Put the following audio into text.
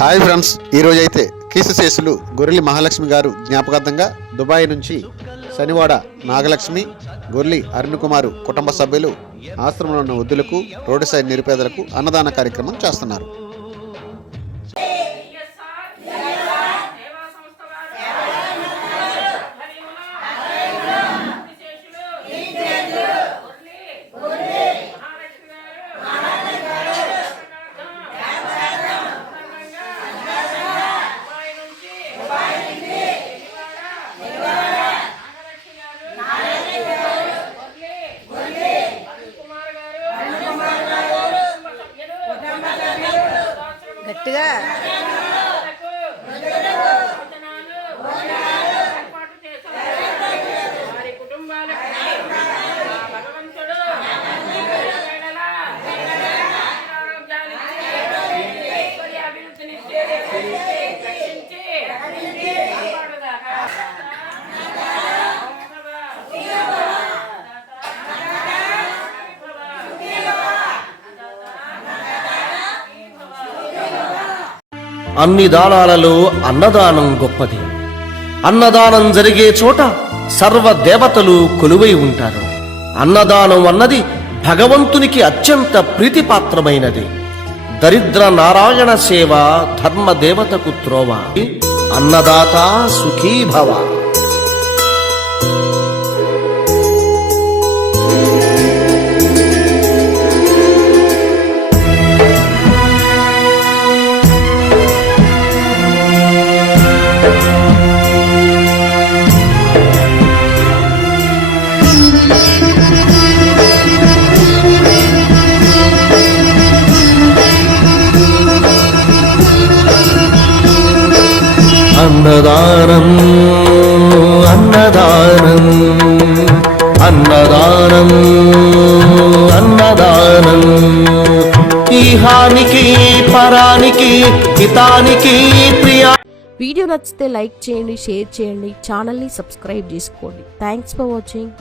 Hi friends, ఈరోజు అయితే కీర్తిశేషులు గొర్రెలి మహాలక్ష్మి గారు జ్ఞాపకార్థంగా దుబాయ్ నుంచి శనివాడ నాగలక్ష్మి, గొర్రెలి అరుణ్ కుమారు కుటుంబ సభ్యులు ఆశ్రమంలో ఉన్న వృద్ధులకు, రోడ్డు సైడ్ నిరుపేదలకు అన్నదాన కార్యక్రమం చేస్తున్నారు. గట్టిగా వారి కుటుంబాలకు భగవంతుడు అభివృద్ధినిచ్చి అన్ని దానాలలో అన్నదానం గొప్పది. అన్నదానం జరిగే చోట సర్వ దేవతలు కొలువై ఉంటారు. అన్నదానం అన్నది భగవంతునికి అత్యంత ప్రీతిపాత్రమైనది. దరిద్ర నారాయణ సేవ ధర్మ దేవతకు త్రోవ. అన్నదాత సుఖీభవ. అన్నదానం అన్నదానం అన్నదానం అన్నదానం ఈహానికి పరానికి హితానికి ప్రియా. వీడియో నచ్చితే లైక్ చేయండి, షేర్ చేయండి, ఛానల్ని సబ్స్క్రైబ్ చేసుకోండి. Thanks for watching.